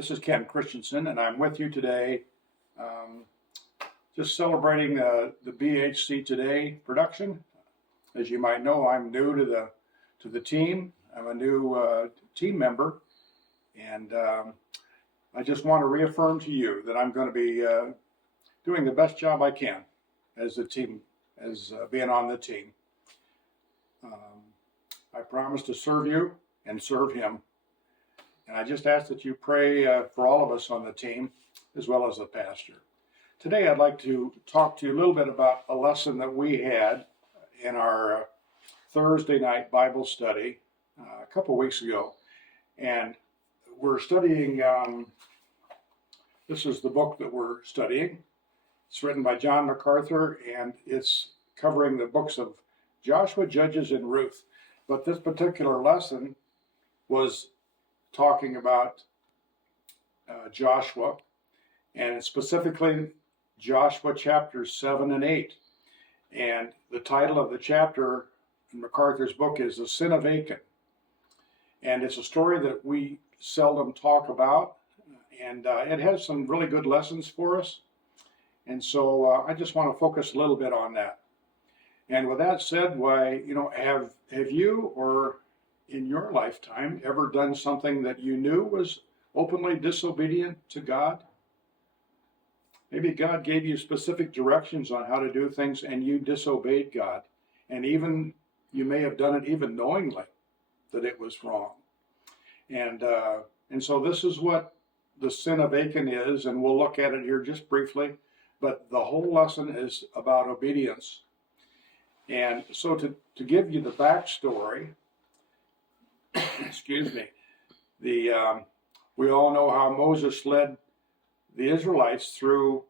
this is Ken Christiansen, and I'm with you today, just celebrating the BHC Today production. As you might know, I'm new to the team. I'm a new team member, and I just want to reaffirm to you that I'm going to be doing the best job I can as a team, as being on the team. I promise to serve you and serve him. And I just ask that you pray for all of us on the team, as well as the pastor. Today I'd like to talk to you a little bit about a lesson that we had in our Thursday night Bible study a couple weeks ago. And we're studying, this is the book that we're studying. It's written by John MacArthur, and it's covering the books of Joshua, Judges, and Ruth. But this particular lesson was talking about Joshua, and specifically Joshua chapters 7 and 8. And the title of the chapter in MacArthur's book is The Sin of Achan. And it's a story that we seldom talk about, and it has some really good lessons for us. And so I just want to focus a little bit on that. And with that said, have you or in your lifetime ever done something that you knew was openly disobedient to God? Maybe God gave you specific directions on how to do things and you disobeyed God. And even you may have done it even knowingly that it was wrong. And so this is what the sin of Achan is, and we'll look at it here just briefly. But the whole lesson is about obedience. And so to give you the backstory, excuse me, we all know how Moses led the Israelites through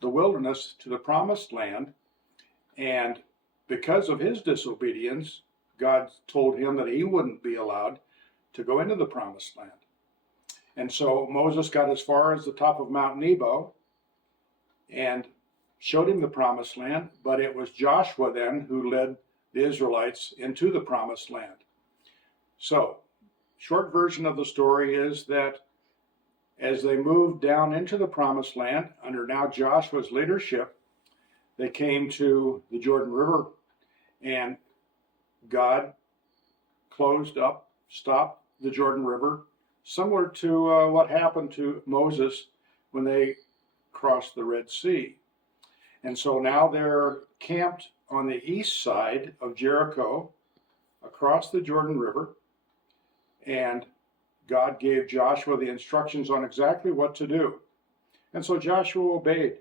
the wilderness to the promised land, and because of his disobedience, God told him that he wouldn't be allowed to go into the promised land. And so Moses got as far as the top of Mount Nebo and showed him the promised land, but it was Joshua then who led the Israelites into the promised land. So, short version of the story is that as they moved down into the promised land under now Joshua's leadership, they came to the Jordan River, and God stopped the Jordan River, similar to what happened to Moses when they crossed the Red Sea. And so now they're camped on the east side of Jericho, across the Jordan River, and God gave Joshua the instructions on exactly what to do. And so Joshua obeyed.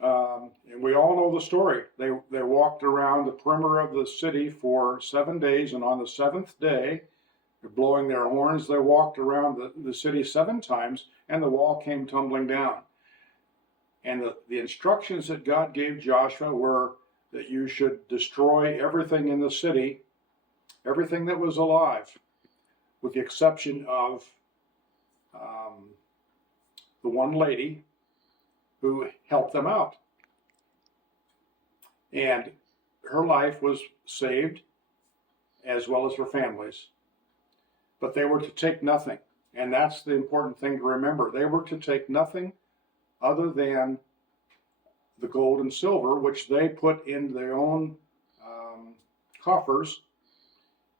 And we all know the story. They walked around the perimeter of the city for 7 days, and on the seventh day, blowing their horns, they walked around the city 7 times, and the wall came tumbling down. And the instructions that God gave Joshua were that you should destroy everything in the city, everything that was alive, with the exception of the one lady who helped them out. And her life was saved, as well as her family's. But they were to take nothing. And that's the important thing to remember. They were to take nothing other than the gold and silver, which they put in their own coffers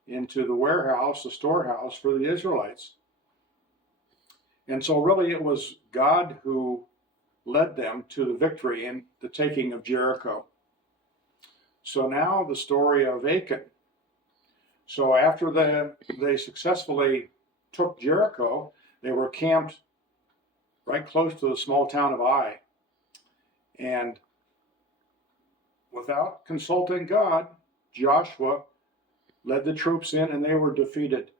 into the warehouse, the storehouse for the Israelites. And so really it was God who led them to the victory in the taking of Jericho. So now the story of Achan. So after they successfully took Jericho, they were camped right close to the small town of Ai. And without consulting God, Joshua led the troops in, and they were defeated.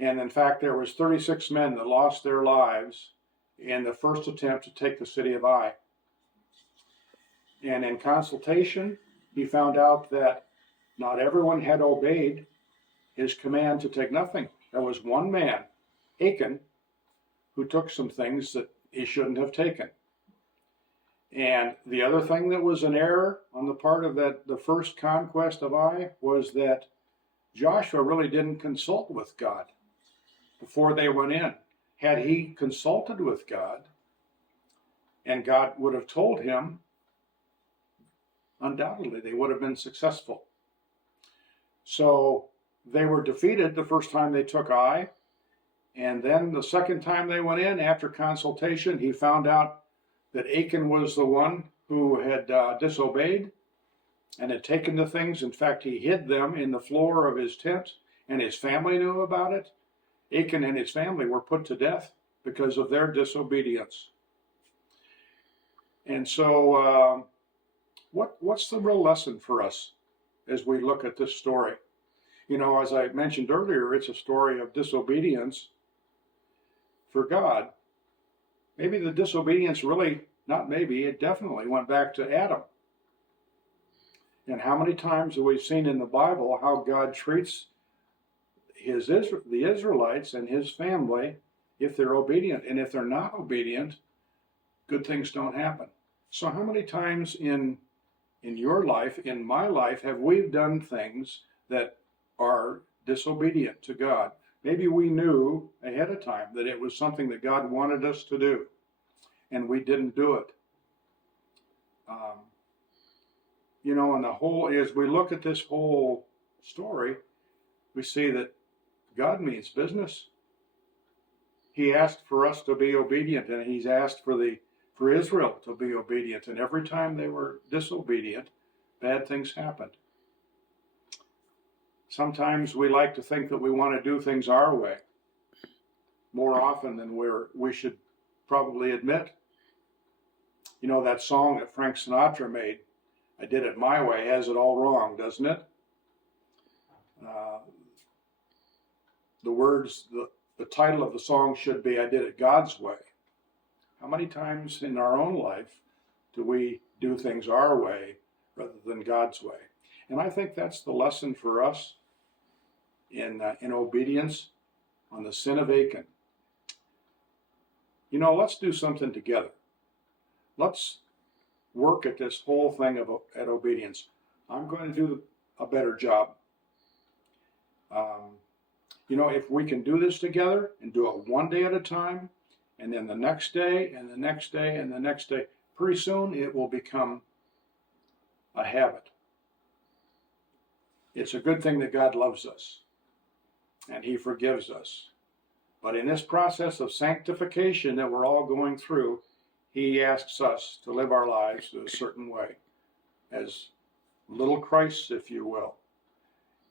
And in fact, there was 36 men that lost their lives in the first attempt to take the city of Ai. And in consultation, he found out that not everyone had obeyed his command to take nothing. There was one man, Achan, who took some things that he shouldn't have taken. And the other thing that was an error on the part of the first conquest of Ai was that Joshua really didn't consult with God before they went in. Had he consulted with God, and God would have told him, undoubtedly they would have been successful. So they were defeated the first time they took Ai, and then the second time they went in, after consultation, he found out that Achan was the one who had disobeyed and had taken the things. In fact, he hid them in the floor of his tent, and his family knew about it. Achan and his family were put to death because of their disobedience. And so what's the real lesson for us as we look at this story? You know, as I mentioned earlier, it's a story of disobedience for God. Maybe the disobedience really, not maybe, it definitely went back to Adam. And how many times have we seen in the Bible how God treats the Israelites and his family if they're obedient? And if they're not obedient, good things don't happen. So how many times in your life, in my life, have we done things that are disobedient to God? Maybe we knew ahead of time that it was something that God wanted us to do, and we didn't do it. You know, and as we look at this whole story, we see that God means business. He asked for us to be obedient, and he's asked for Israel to be obedient. And every time they were disobedient, bad things happened. Sometimes we like to think that we want to do things our way more often than we should probably admit. You know, that song that Frank Sinatra made, I Did It My Way, has it all wrong, doesn't it? The title of the song should be, I Did It God's Way. How many times in our own life do we do things our way rather than God's way? And I think that's the lesson for us in obedience on the sin of Achan. You know, let's do something together. Let's work at this whole thing at obedience. I'm going to do a better job. You know, if we can do this together and do it one day at a time, and then the next day, and the next day, and the next day, pretty soon it will become a habit. It's a good thing that God loves us, and he forgives us. But in this process of sanctification that we're all going through, he asks us to live our lives a certain way, as little Christs, if you will.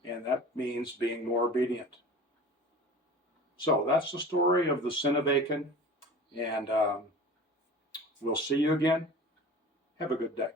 And that means being more obedient. So that's the story of the sin of Achan. And we'll see you again. Have a good day.